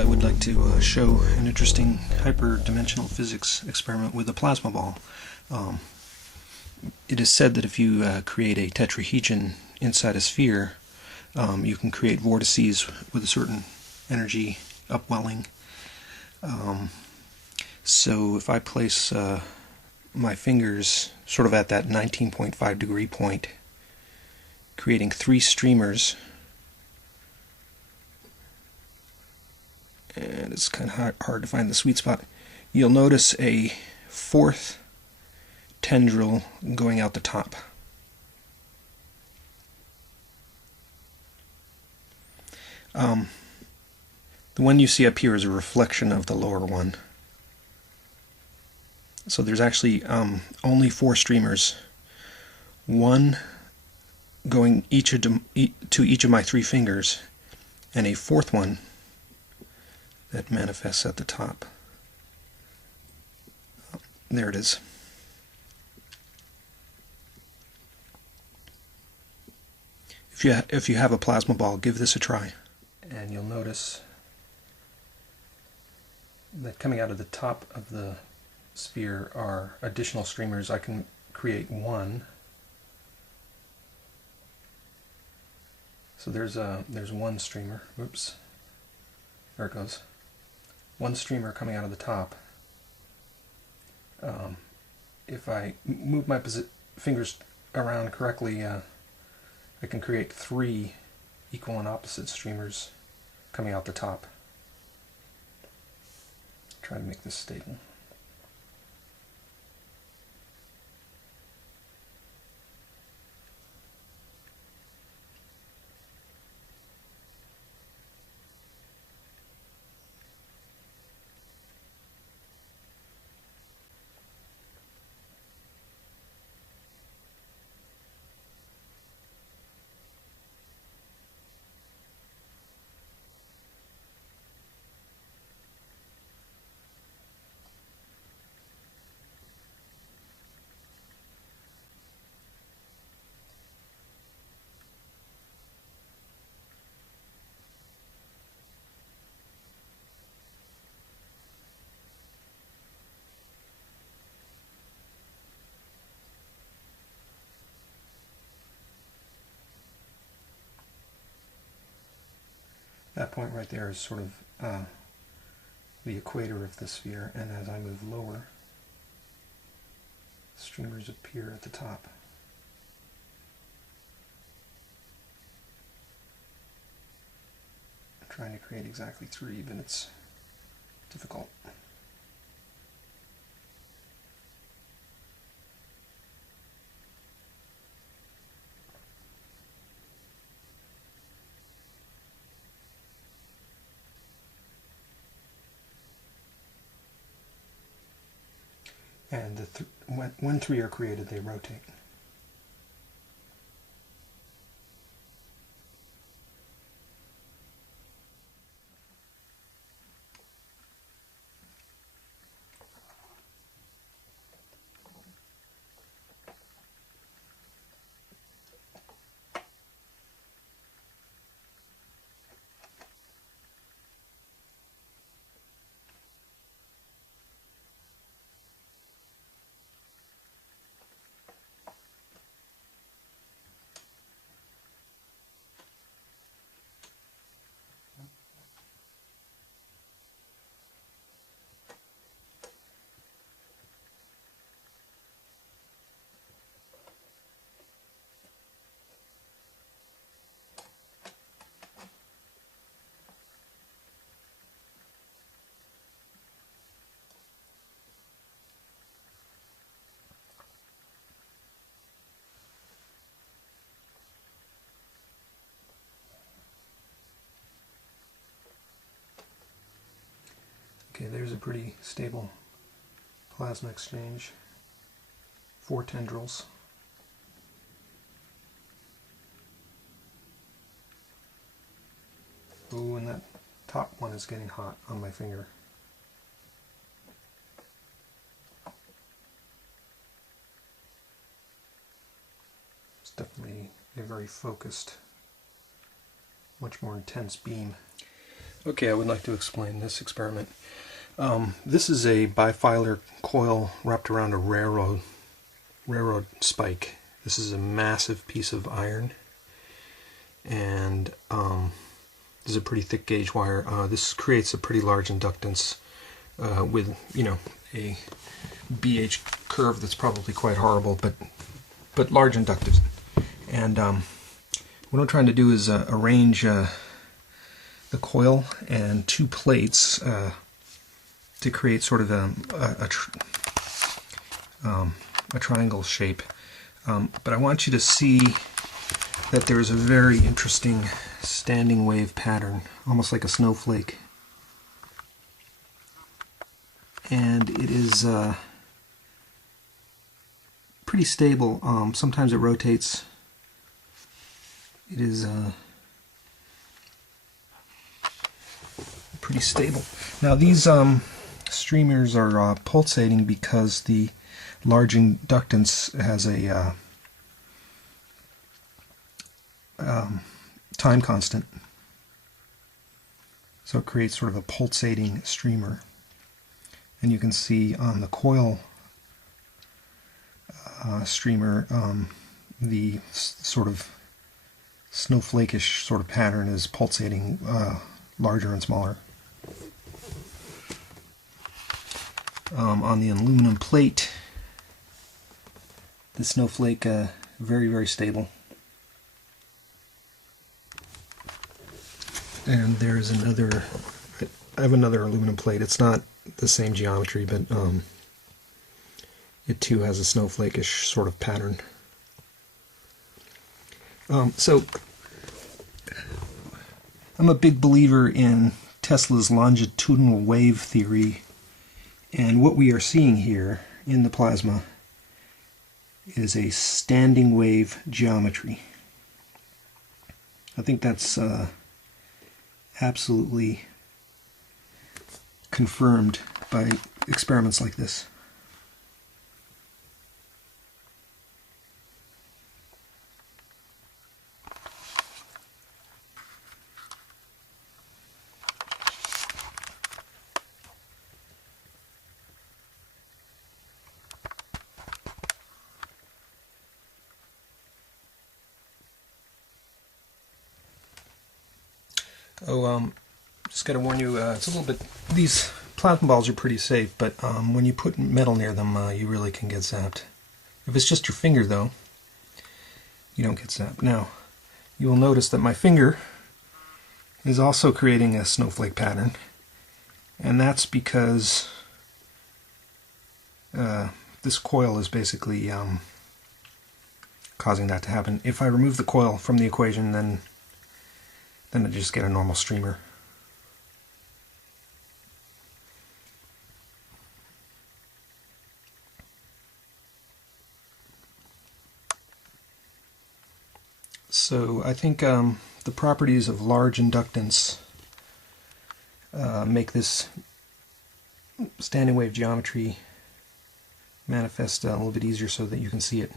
I would like to show an interesting hyperdimensional physics experiment with a plasma ball. It is said that if you create a tetrahedron inside a sphere, you can create vortices with a certain energy upwelling. So if I place my fingers sort of at that 19.5 degree point, creating three streamers, and it's kind of hard to find the sweet spot, you'll notice a fourth tendril going out the top. The one you see up here is a reflection of the lower one. So there's actually only four streamers, one going to each of my three fingers, and a fourth one that manifests at the top. There it is. If you have a plasma ball, give this a try. And you'll notice that coming out of the top of the sphere are additional streamers. I can create one. So there's one streamer. Oops. There it goes. One streamer coming out of the top. If I move my fingers around correctly, I can create three equal and opposite streamers coming out the top. Try to make this stable. That point right there is sort of the equator of the sphere, and as I move lower, streamers appear at the top. I'm trying to create exactly three, but it's difficult. And when three are created, they rotate. Okay, there's a pretty stable plasma exchange. Four tendrils. Ooh, and that top one is getting hot on my finger. It's definitely a very focused, much more intense beam. Okay, I would like to explain this experiment. This is a bifilar coil wrapped around a railroad spike. This is a massive piece of iron, and this is a pretty thick gauge wire. This creates a pretty large inductance with, a BH curve that's probably quite horrible, but large inductance. And what I'm trying to do is arrange the coil and two plates to create sort of a triangle shape. But I want you to see that there's a very interesting standing wave pattern, almost like a snowflake. And it is pretty stable. Sometimes it rotates. It is pretty stable. Now these streamers are pulsating because the large inductance has a time constant. So it creates sort of a pulsating streamer. And you can see on the coil streamer the sort of snowflake-ish sort of pattern is pulsating larger and smaller. On the aluminum plate, the snowflake very, very stable. And there's another, I have another aluminum plate. It's not the same geometry, but it too has a snowflake-ish sort of pattern. So I'm a big believer in Tesla's longitudinal wave theory, and what we are seeing here in the plasma is a standing wave geometry. I think that's absolutely confirmed by experiments like this. Just got to warn you, it's a little bit, these plasma balls are pretty safe, but when you put metal near them, you really can get zapped. If it's just your finger, though, you don't get zapped. Now, you will notice that my finger is also creating a snowflake pattern, and that's because this coil is basically causing that to happen. If I remove the coil from the equation, then I just get a normal streamer. So I think the properties of large inductance make this standing wave geometry manifest a little bit easier so that you can see it.